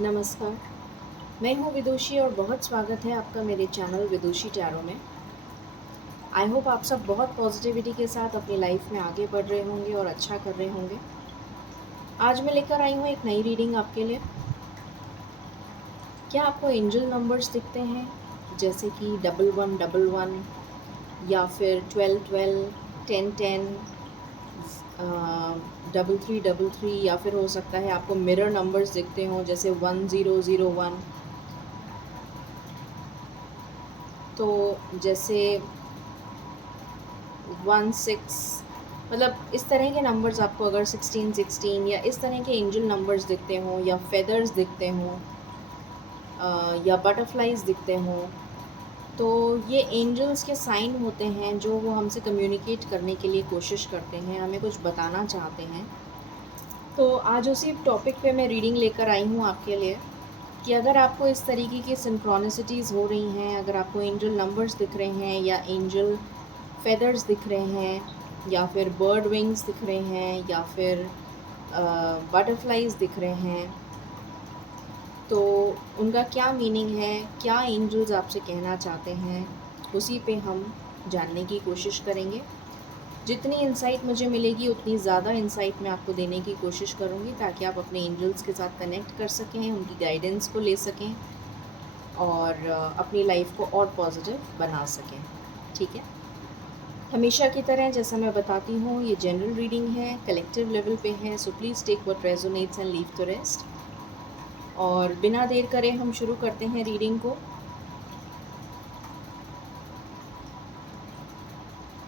नमस्कार, मैं हूँ विदुषी और बहुत स्वागत है आपका मेरे चैनल विदुषी टैरो में। आई होप आप सब बहुत पॉजिटिविटी के साथ अपनी लाइफ में आगे बढ़ रहे होंगे और अच्छा कर रहे होंगे। आज मैं लेकर आई हूँ एक नई रीडिंग आपके लिए। क्या आपको एंजल नंबर्स दिखते हैं, जैसे कि 1111 या फिर 1212, 1010, 3333, या फिर हो सकता है आपको मिरर नंबर्स दिखते हों जैसे 1001। तो जैसे 16, मतलब इस तरह के नंबर्स आपको अगर 16 या इस तरह के एंजल नंबर्स दिखते हों, या फेदर्स दिखते हों, या बटरफ्लाइज दिखते हों, तो ये एंजल्स के साइन होते हैं जो वो हमसे कम्युनिकेट करने के लिए कोशिश करते हैं, हमें कुछ बताना चाहते हैं। तो आज उसी टॉपिक पे मैं रीडिंग लेकर आई हूँ आपके लिए कि अगर आपको इस तरीके की सिंक्रोनिसिटीज़ हो रही हैं, अगर आपको एंजल नंबर्स दिख रहे हैं, या एंजल फेदर्स दिख रहे हैं, या फिर बर्ड विंग्स दिख रहे हैं, या फिर बटरफ्लाइज दिख रहे हैं, तो उनका क्या मीनिंग है, क्या एंजल्स आपसे कहना चाहते हैं, उसी पे हम जानने की कोशिश करेंगे। जितनी इंसाइट मुझे मिलेगी उतनी ज़्यादा इंसाइट मैं आपको देने की कोशिश करूँगी, ताकि आप अपने एंजल्स के साथ कनेक्ट कर सकें, उनकी गाइडेंस को ले सकें और अपनी लाइफ को और पॉजिटिव बना सकें। ठीक है, हमेशा की तरह जैसा मैं बताती हूँ, ये जनरल रीडिंग है, कलेक्टिव लेवल पे है, so please take what resonates and leave the rest. और बिना देर करे हम शुरू करते हैं रीडिंग को।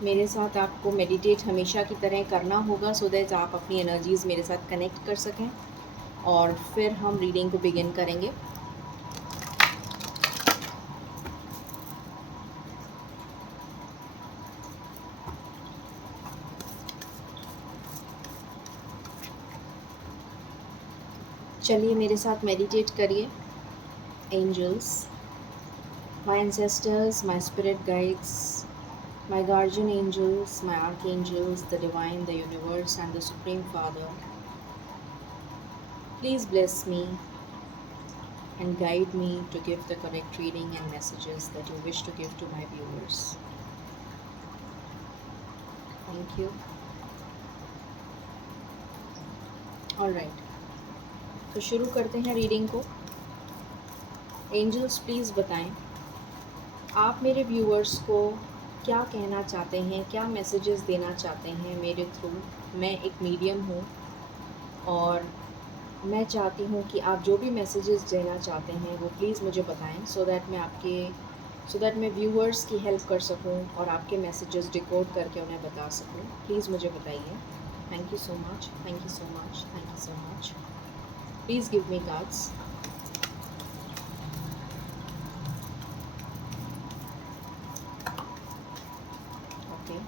मेरे साथ आपको मेडिटेट हमेशा की तरह करना होगा, सो दैट आप अपनी एनर्जीज़ मेरे साथ कनेक्ट कर सकें, और फिर हम रीडिंग को बिगिन करेंगे। चलिए मेरे साथ मेडिटेट करिए। Angels, my ancestors, my spirit guides, my guardian angels, my archangels, the divine, the universe, and the Supreme Father, please bless me and guide me to give the correct reading and messages that you wish to give to my viewers. Thank you. Alright, तो शुरू करते हैं reading को। Angels please बताएं आप मेरे viewers को क्या कहना चाहते हैं, क्या मैसेजेस देना चाहते हैं मेरे थ्रू। मैं एक मीडियम हूँ और मैं चाहती हूँ कि आप जो भी मैसेजेस देना चाहते हैं वो प्लीज़ मुझे बताएं, सो दैट मैं व्यूअर्स की हेल्प कर सकूँ और आपके मैसेजेस डिकोड करके उन्हें बता सकूँ। प्लीज़ मुझे बताइए। Thank you so much, thank you so much, thank you so much. Please give me cards. Okay,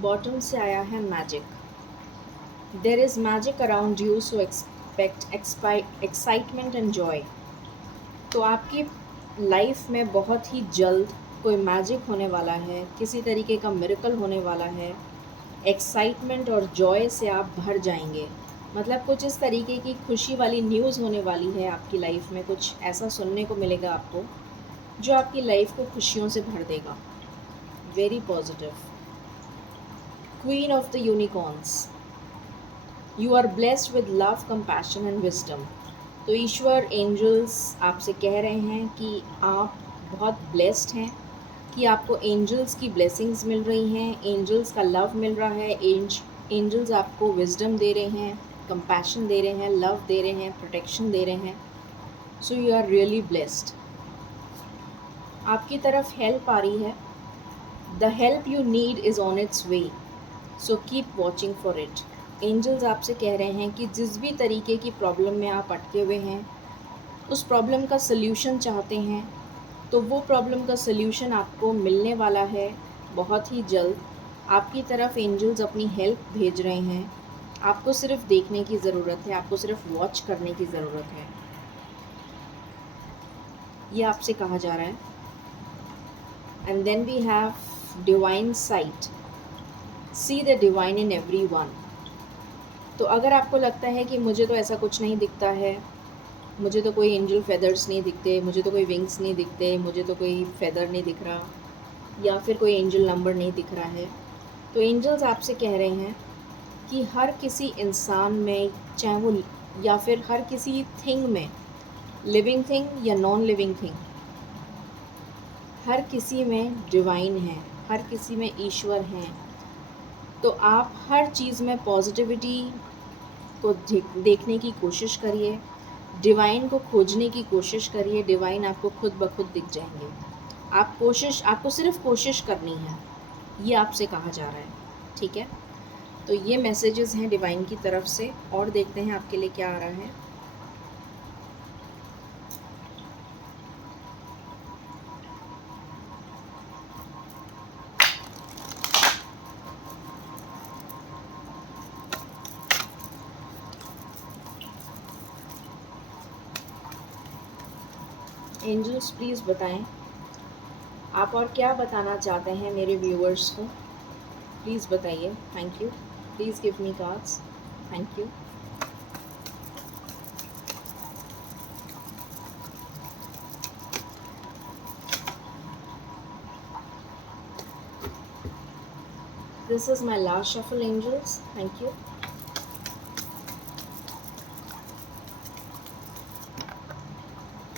bottom से आया है magic. There is magic around you, so expect excitement and joy. तो आपकी लाइफ में बहुत ही जल्द कोई मैजिक होने वाला है, किसी तरीके का मिरेकल होने वाला है। एक्साइटमेंट और जॉय से आप भर जाएंगे, मतलब कुछ इस तरीके की खुशी वाली न्यूज़ होने वाली है आपकी लाइफ में। कुछ ऐसा सुनने को मिलेगा आपको जो आपकी लाइफ को खुशियों से भर देगा। Very positive. Queen of the unicorns, you are blessed with love, compassion and wisdom. तो ईश्वर, एंजल्स आपसे कह रहे हैं कि आप बहुत ब्लेस्ड हैं, कि आपको एंजल्स की ब्लेसिंग्स मिल रही हैं, एंजल्स का लव मिल रहा है। एंजल्स आपको विजडम दे रहे हैं, कंपैशन दे रहे हैं, लव दे रहे हैं, प्रोटेक्शन दे रहे हैं। So you are really blessed. आपकी तरफ हेल्प आ रही है। The help you need is on its way, so keep watching for it. Angels आपसे कह रहे हैं कि जिस भी तरीके की प्रॉब्लम में आप अटके हुए हैं, उस प्रॉब्लम का सल्यूशन चाहते हैं, तो वो प्रॉब्लम का सल्यूशन आपको मिलने वाला है बहुत ही जल्द। आपकी तरफ एंजल्स अपनी हेल्प भेज रहे हैं। आपको सिर्फ देखने की ज़रूरत है, आपको सिर्फ वॉच करने की ज़रूरत है, ये आपसे कहा जा रहा है। And then we have divine sight, see the divine in everyone. तो अगर आपको लगता है कि मुझे तो ऐसा कुछ नहीं दिखता है, मुझे तो कोई एंजल फेदर्स नहीं दिखते, मुझे तो कोई विंग्स नहीं दिखते, मुझे तो कोई फेदर नहीं दिख रहा, या फिर कोई एंजल नंबर नहीं दिख रहा है, तो एंजल्स आपसे कह रहे हैं कि हर किसी इंसान में, चाहे वो, या फिर हर किसी थिंग में, लिविंग थिंग या नॉन लिविंग थिंग, हर किसी में डिवाइन है, हर किसी में ईश्वर हैं। तो आप हर चीज़ में पॉजिटिविटी को देखने की कोशिश करिए, डिवाइन को खोजने की कोशिश करिए, डिवाइन आपको खुद ब खुद दिख जाएंगे। आपको सिर्फ कोशिश करनी है, ये आपसे कहा जा रहा है, ठीक है। तो ये मैसेजेस हैं डिवाइन की तरफ से, और देखते हैं आपके लिए क्या आ रहा है। एंजल्स प्लीज़ बताएं आप और क्या बताना चाहते हैं मेरे व्यूअर्स को, प्लीज़ बताइए। Thank you, please give me cards. Thank you. This is my last shuffle, angels. Thank you.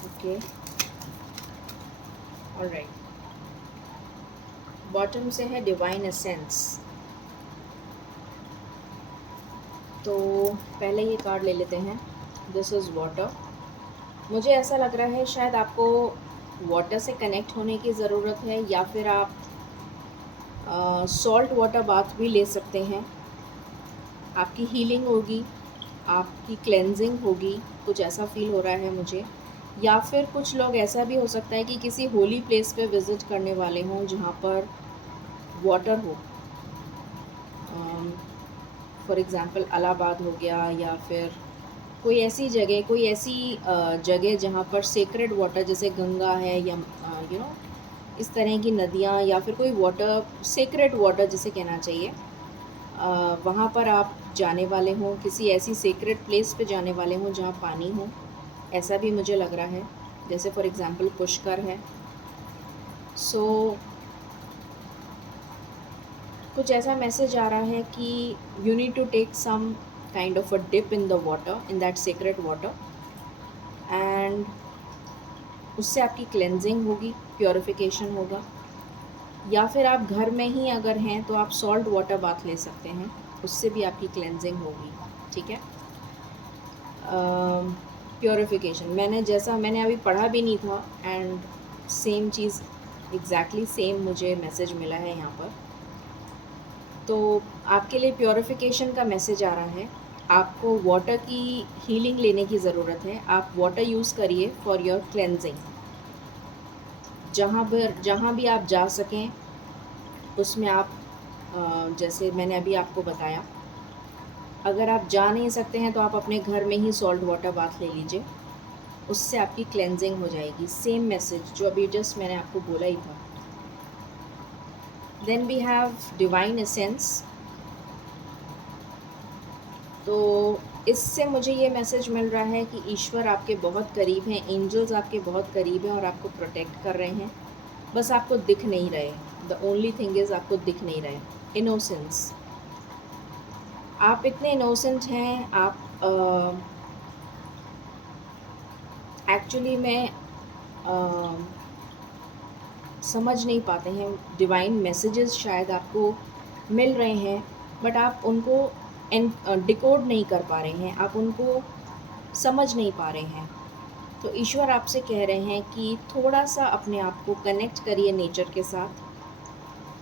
Okay. All right. Bottom से है डिवाइन एसेंस। तो पहले ये कार्ड ले लेते हैं। This is water. मुझे ऐसा लग रहा है शायद आपको वाटर से कनेक्ट होने की ज़रूरत है, या फिर आप सॉल्ट वाटर बाथ भी ले सकते हैं। आपकी हीलिंग होगी, आपकी क्लेंजिंग होगी, कुछ ऐसा फील हो रहा है मुझे। या फिर कुछ लोग ऐसा भी हो सकता है कि किसी होली प्लेस पे विज़िट करने वाले हों जहाँ पर वाटर हो। फॉर एग्ज़ाम्पल इलाहाबाद हो गया, या फिर कोई ऐसी जगह, जगह जहाँ पर सेक्रेड वाटर, जैसे गंगा है, या इस तरह की नदियाँ, या फिर कोई वाटर, सेक्रेड वाटर जिसे कहना चाहिए, वहाँ पर आप जाने वाले हों, किसी ऐसी सेक्रेड प्लेस पे जाने वाले हों जहाँ पानी हो। ऐसा भी मुझे लग रहा है, जैसे फॉर एग्ज़ाम्पल पुष्कर है। सो कुछ ऐसा मैसेज आ रहा है कि you need to take some kind of a dip in the water, in that sacred water, and उससे आपकी क्लेंजिंग होगी, प्योरिफिकेशन होगा। या फिर आप घर में ही अगर हैं तो आप सॉल्ट वाटर बाथ ले सकते हैं, उससे भी आपकी क्लेंजिंग होगी, ठीक है। प्योरिफिकेशन मैंने अभी पढ़ा भी नहीं था, and same cheese, exactly same मुझे मैसेज मिला है यहाँ पर। तो आपके लिए प्योरिफिकेशन का मैसेज आ रहा है। आपको वाटर की हीलिंग लेने की ज़रूरत है। आप वाटर यूज़ करिए फॉर योर क्लेंजिंग। जहाँ भी आप जा सकें उसमें आप, जैसे मैंने अभी आपको बताया, अगर आप जा नहीं सकते हैं तो आप अपने घर में ही सॉल्ट वाटर बाथ ले लीजिए, उससे आपकी क्लेंजिंग हो जाएगी। सेम मैसेज जो अभी जस्ट मैंने आपको बोला ही था। Then we have divine essence. तो इससे मुझे ये मैसेज मिल रहा है कि ईश्वर आपके बहुत करीब हैं, एंजल्स आपके बहुत करीब हैं और आपको प्रोटेक्ट कर रहे हैं, बस आपको दिख नहीं रहे। द ओनली थिंग इज़ आपको दिख नहीं रहे। इनोसेंस, आप इतने इनोसेंट हैं। आप एक्चुअली में समझ नहीं पाते हैं, डिवाइन मैसेजेस शायद आपको मिल रहे हैं, बट आप उनको डिकोड नहीं कर पा रहे हैं, आप उनको समझ नहीं पा रहे हैं। तो ईश्वर आपसे कह रहे हैं कि थोड़ा सा अपने आप को कनेक्ट करिए नेचर के साथ,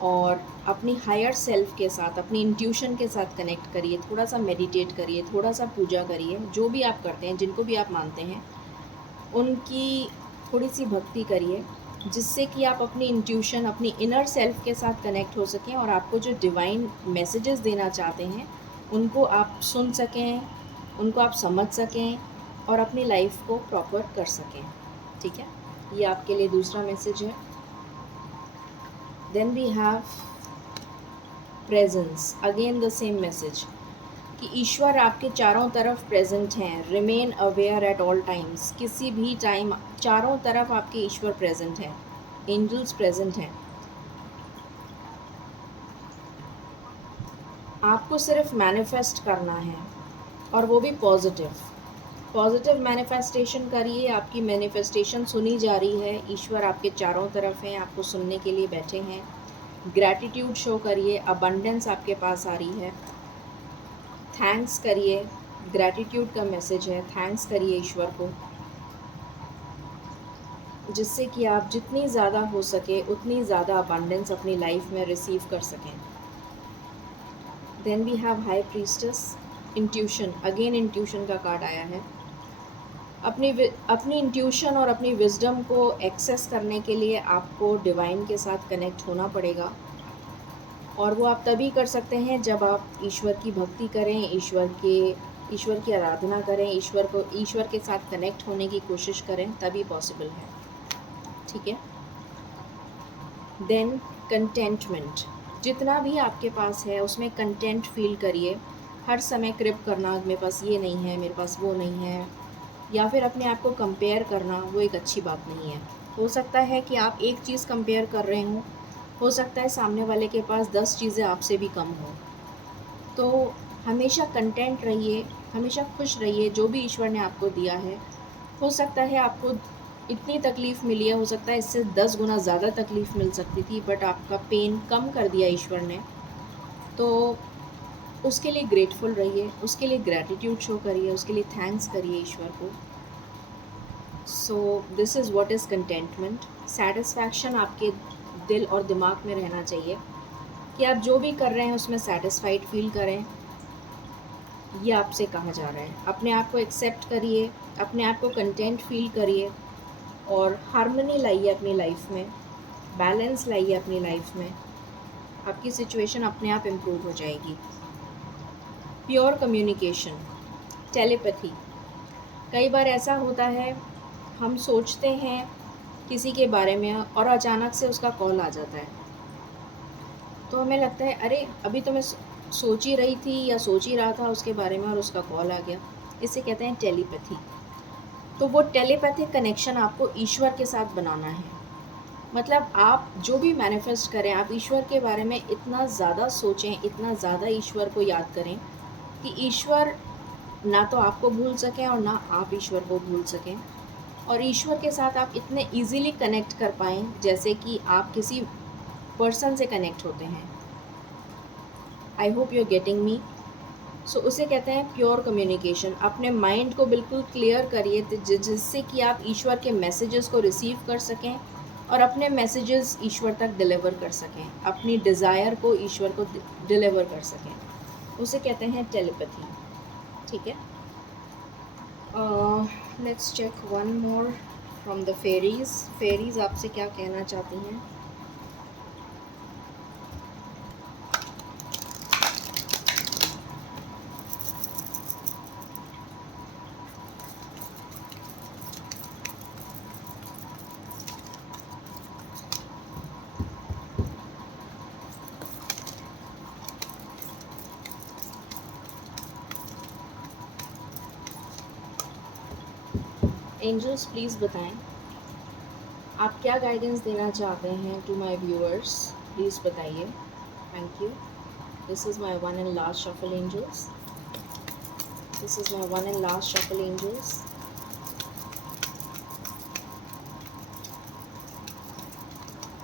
और अपनी हायर सेल्फ के साथ, अपनी इंट्यूशन के साथ कनेक्ट करिए। थोड़ा सा मेडिटेट करिए, थोड़ा सा पूजा करिए, जो भी आप करते हैं, जिनको भी आप मानते हैं उनकी थोड़ी सी भक्ति करिए, जिससे कि आप अपनी इंट्यूशन, अपनी इनर सेल्फ के साथ कनेक्ट हो सकें, और आपको जो डिवाइन मैसेजेस देना चाहते हैं उनको आप सुन सकें, उनको आप समझ सकें, और अपनी लाइफ को प्रॉपर कर सकें, ठीक है। ये आपके लिए दूसरा मैसेज है। Then we have presence, again the same message कि ईश्वर आपके चारों तरफ प्रेजेंट हैं। Remain aware at all times, किसी भी टाइम चारों तरफ आपके ईश्वर प्रेजेंट हैं, एंजल्स प्रेजेंट हैं। आपको सिर्फ मैनिफेस्ट करना है, और वो भी पॉजिटिव। पॉजिटिव मैनिफेस्टेशन करिए, आपकी मैनिफेस्टेशन सुनी जा रही है, ईश्वर आपके चारों तरफ हैं, आपको सुनने के लिए बैठे हैं। ग्रैटिट्यूड शो करिए, अबंडेंस आपके पास आ रही है। थैंक्स करिए, ग्रैटिट्यूड का मैसेज है, थैंक्स करिए ईश्वर को, जिससे कि आप जितनी ज़्यादा हो सके उतनी ज़्यादा अबंडेंस अपनी लाइफ में रिसीव कर सकें। Then we have high priestess, intuition. Again intuition का कार्ड आया है। अपनी इंट्यूशन और अपनी विजडम को एक्सेस करने के लिए आपको डिवाइन के साथ कनेक्ट होना पड़ेगा, और वो आप तभी कर सकते हैं जब आप ईश्वर की भक्ति करें, ईश्वर की आराधना करें, ईश्वर के साथ कनेक्ट होने की कोशिश करें, तभी पॉसिबल है। ठीक है। देन कंटेंटमेंट, जितना भी आपके पास है उसमें कंटेंट फील करिए। हर समय क्रिप करना, मेरे पास ये नहीं है, मेरे पास वो नहीं है, या फिर अपने आप को कंपेयर करना, वो एक अच्छी बात नहीं है। हो सकता है कि आप एक चीज़ कंपेयर कर रहे हों, हो सकता है सामने वाले के पास 10 चीज़ें आपसे भी कम हों। तो हमेशा कंटेंट रहिए, हमेशा खुश रहिए जो भी ईश्वर ने आपको दिया है। हो सकता है आपको इतनी तकलीफ़ मिली है, हो सकता है इससे 10 गुना ज़्यादा तकलीफ़ मिल सकती थी, बट आपका पेन कम कर दिया ईश्वर ने, तो उसके लिए ग्रेटफुल रहिए, उसके लिए ग्रैटिट्यूड शो करिए, उसके लिए थैंक्स करिए ईश्वर को। So this is what is contentment. Satisfaction आपके दिल और दिमाग में रहना चाहिए कि आप जो भी कर रहे हैं उसमें सेटिस्फाइड फील करें, ये आपसे कहा जा रहा है। अपने आप को एक्सेप्ट करिए, अपने आप को कंटेंट फील करिए, और हार्मनी लाइए अपनी लाइफ में, बैलेंस लाइए अपनी लाइफ में। आपकी सिचुएशन अपने आप इम्प्रूव हो जाएगी। Pure communication, telepathy. कई बार ऐसा होता है, हम सोचते हैं किसी के बारे में और अचानक से उसका कॉल आ जाता है, तो हमें लगता है अरे अभी तो मैं सोच ही रही थी या सोच ही रहा था उसके बारे में और उसका कॉल आ गया। इसे कहते हैं टेलीपैथी। तो वो टेलीपैथिक कनेक्शन आपको ईश्वर के साथ बनाना है। मतलब आप जो भी मैनिफेस्ट करें, आप ईश्वर के बारे में इतना ज़्यादा सोचें, इतना ज़्यादा ईश्वर को याद करें कि ईश्वर ना तो आपको भूल सकें और ना आप ईश्वर को भूल सकें, और ईश्वर के साथ आप इतने इजीली कनेक्ट कर पाएँ जैसे कि आप किसी पर्सन से कनेक्ट होते हैं। I hope you are getting me. So उसे कहते हैं प्योर कम्युनिकेशन। अपने माइंड को बिल्कुल क्लियर करिए जिससे कि आप ईश्वर के मैसेजेस को रिसीव कर सकें और अपने मैसेजेस ईश्वर तक डिलीवर कर सकें, अपनी डिज़ायर को ईश्वर को डिलीवर कर सकें। उसे कहते हैं टेलीपैथी। ठीक है। Let's check one more from the fairies. Fairies आपसे क्या कहना चाहती हैं? एंजल्स प्लीज़ बताएं आप क्या गाइडेंस देना चाहते हैं टू माय व्यूअर्स, प्लीज़ बताइए। Thank you. This is my one and last shuffle angels. This is my one and last shuffle angels.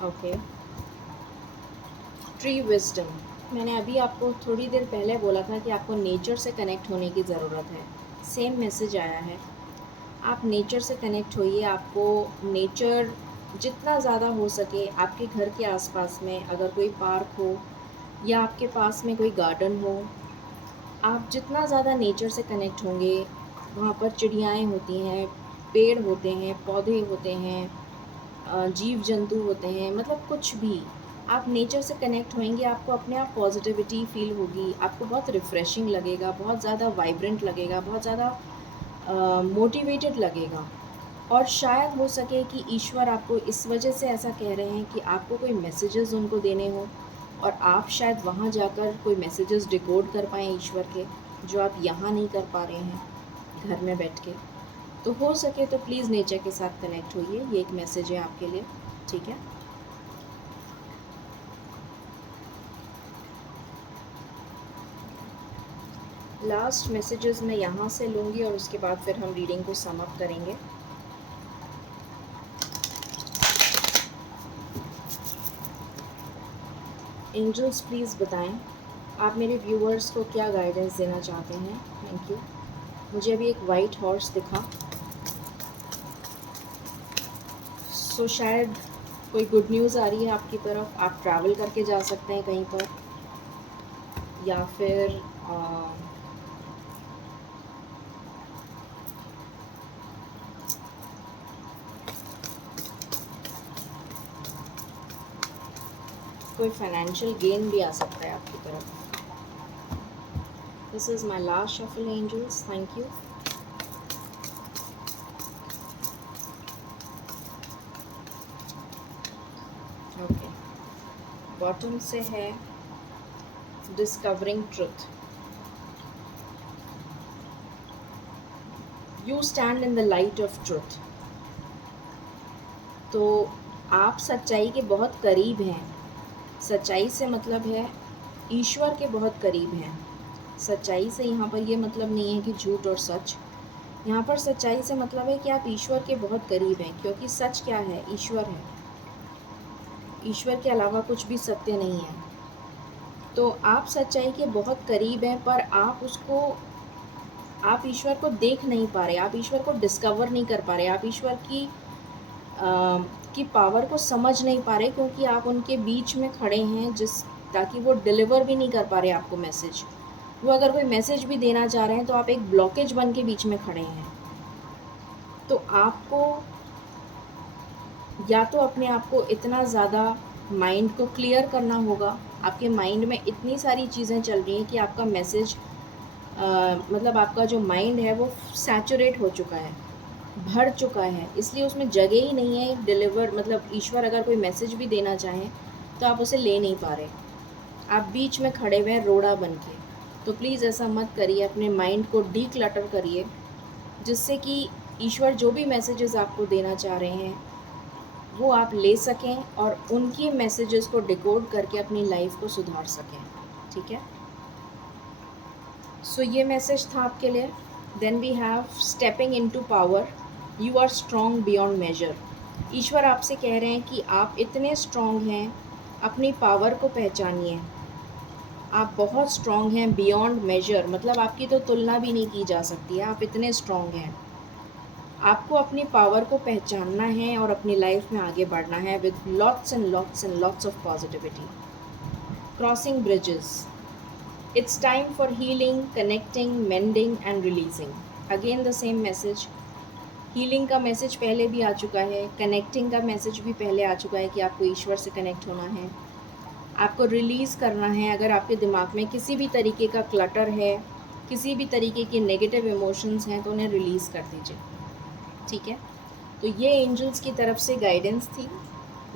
Okay. Tree wisdom. मैंने अभी आपको थोड़ी देर पहले बोला था कि आपको नेचर से कनेक्ट होने की ज़रूरत है। सेम मैसेज आया है, आप नेचर से कनेक्ट होइए। आपको नेचर जितना ज़्यादा हो सके आपके घर के आसपास में, अगर कोई पार्क हो या आपके पास में कोई गार्डन हो, आप जितना ज़्यादा नेचर से कनेक्ट होंगे, वहाँ पर चिड़ियाएँ होती हैं, पेड़ होते हैं, पौधे होते हैं, जीव जंतु होते हैं, मतलब कुछ भी, आप नेचर से कनेक्ट होएंगे, आपको अपने आप पॉजिटिविटी फील होगी, आपको बहुत रिफ़्रेशिंग लगेगा, बहुत ज़्यादा वाइब्रेंट लगेगा, बहुत ज़्यादा मोटिवेटेड लगेगा। और शायद हो सके कि ईश्वर आपको इस वजह से ऐसा कह रहे हैं कि आपको कोई मैसेजेस उनको देने हों, और आप शायद वहाँ जाकर कोई मैसेजेस डिकोड कर पाएँ ईश्वर के। जो आप यहाँ नहीं कर पा रहे हैं घर में बैठ के। तो हो सके तो प्लीज़ नेचर के साथ कनेक्ट होइए, ये एक मैसेज है आपके लिए, ठीक है। लास्ट मैसेजेस मैं यहाँ से लूँगी और उसके बाद फिर हम रीडिंग को सम अप करेंगे। एंजल्स प्लीज़ बताएं आप मेरे व्यूअर्स को क्या गाइडेंस देना चाहते हैं। Thank you. मुझे अभी एक वाइट हॉर्स दिखा, सो शायद कोई गुड न्यूज़ आ रही है आपकी तरफ। आप ट्रैवल करके जा सकते हैं कहीं पर, या फिर कोई फाइनेंशियल गेन भी आ सकता है आपकी तरफ। This is my last shuffle angels, thank you. Okay, bottom से है discovering truth. You stand in the light of truth. तो आप सच्चाई के बहुत करीब हैं। सच्चाई से मतलब है ईश्वर के बहुत करीब हैं। सच्चाई से यहाँ पर ये मतलब नहीं है कि झूठ और सच। यहाँ पर सच्चाई से मतलब है कि आप ईश्वर के बहुत करीब हैं, क्योंकि सच क्या है? ईश्वर है। ईश्वर के अलावा कुछ भी सत्य नहीं है। तो आप सच्चाई के बहुत करीब हैं, पर आप ईश्वर को देख नहीं पा रहे, आप ईश्वर को डिस्कवर नहीं कर पा रहे, आप ईश्वर की पावर को समझ नहीं पा रहे, क्योंकि आप उनके बीच में खड़े हैं ताकि वो डिलीवर भी नहीं कर पा रहे आपको मैसेज। वो अगर कोई मैसेज भी देना चाह रहे हैं तो आप एक ब्लॉकेज बन के बीच में खड़े हैं। तो आपको या तो अपने आप को इतना ज़्यादा माइंड को क्लियर करना होगा, आपके माइंड में इतनी सारी चीज़ें चल रही हैं कि आपका मैसेज मतलब आपका जो माइंड है वो सैचुरेट हो चुका है, भर चुका है, इसलिए उसमें जगह ही नहीं है डिलीवर। मतलब ईश्वर अगर कोई मैसेज भी देना चाहें तो आप उसे ले नहीं पा रहे, आप बीच में खड़े हुए हैं रोड़ा बन के। तो प्लीज़ ऐसा मत करिए, अपने माइंड को डी क्लटर करिए, जिससे कि ईश्वर जो भी मैसेजेस आपको देना चाह रहे हैं वो आप ले सकें और उनकी मैसेजेस को डिकोड करके अपनी लाइफ को सुधार सकें, ठीक है। सो ये मैसेज था आपके लिए। Then we have stepping into power, you are strong beyond measure. ईश्वर आपसे कह रहे हैं कि आप इतने स्ट्रॉन्ग हैं, अपनी पावर को पहचानिए। आप बहुत स्ट्रॉन्ग हैं बियॉन्ड मेजर, मतलब आपकी तो तुलना भी नहीं की जा सकती है, आप इतने स्ट्रॉन्ग हैं। आपको अपनी पावर को पहचानना है और अपनी लाइफ में आगे बढ़ना है with lots and lots and lots of positivity. Crossing bridges, it's time for healing, connecting, mending and releasing. Again the same message. Healing का मैसेज पहले भी आ चुका है, कनेक्टिंग का मैसेज भी पहले आ चुका है कि आपको ईश्वर से कनेक्ट होना है, आपको रिलीज़ करना है। अगर आपके दिमाग में किसी भी तरीके का क्लटर है, किसी भी तरीके के नेगेटिव इमोशंस हैं, तो उन्हें रिलीज़ कर दीजिए, ठीक है। तो ये एंजल्स की तरफ से गाइडेंस थी।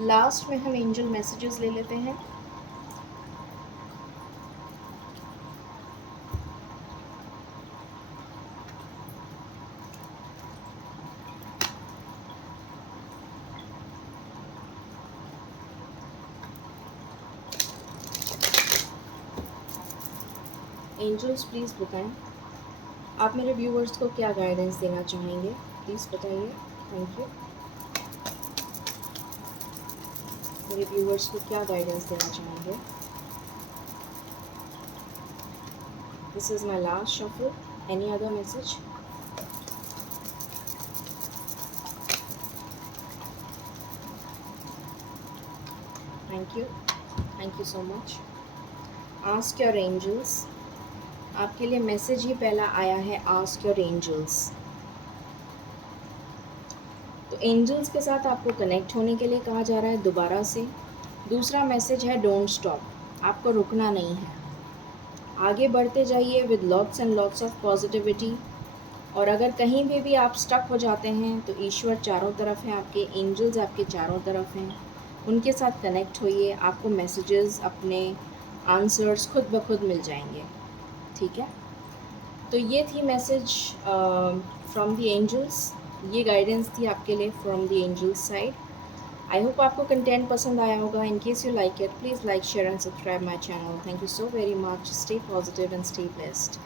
लास्ट में हम एंजल मैसेजेस ले लेते हैं। एंजल्स प्लीज़ बताएं आप मेरे व्यूअर्स को क्या गाइडेंस देना चाहेंगे, प्लीज़ बताइए। Thank you. मेरे व्यूअर्स को क्या गाइडेंस देना चाहेंगे। This is my last shuffle, any other message. Thank you so much. Ask your angels, आपके लिए मैसेज ही पहला आया है, आस्क योर एंजल्स। तो एंजल्स के साथ आपको कनेक्ट होने के लिए कहा जा रहा है दोबारा से। दूसरा मैसेज है डोंट स्टॉप, आपको रुकना नहीं है, आगे बढ़ते जाइए with lots and lots of positivity. और अगर कहीं भी आप स्टक हो जाते हैं तो ईश्वर चारों तरफ हैं, आपके एंजल्स आपके चारों तरफ हैं, उनके साथ कनेक्ट होइए, आपको मैसेजेस, अपने आंसर्स खुद ब खुद मिल जाएंगे, ठीक है। तो ये थी मैसेज फ्रॉम द एंजल्स। ये गाइडेंस थी आपके लिए from the angels side. I hope आपको कंटेंट पसंद आया होगा। In case you like it, please like share and subscribe my channel. Thank you so very much. Stay positive and stay blessed.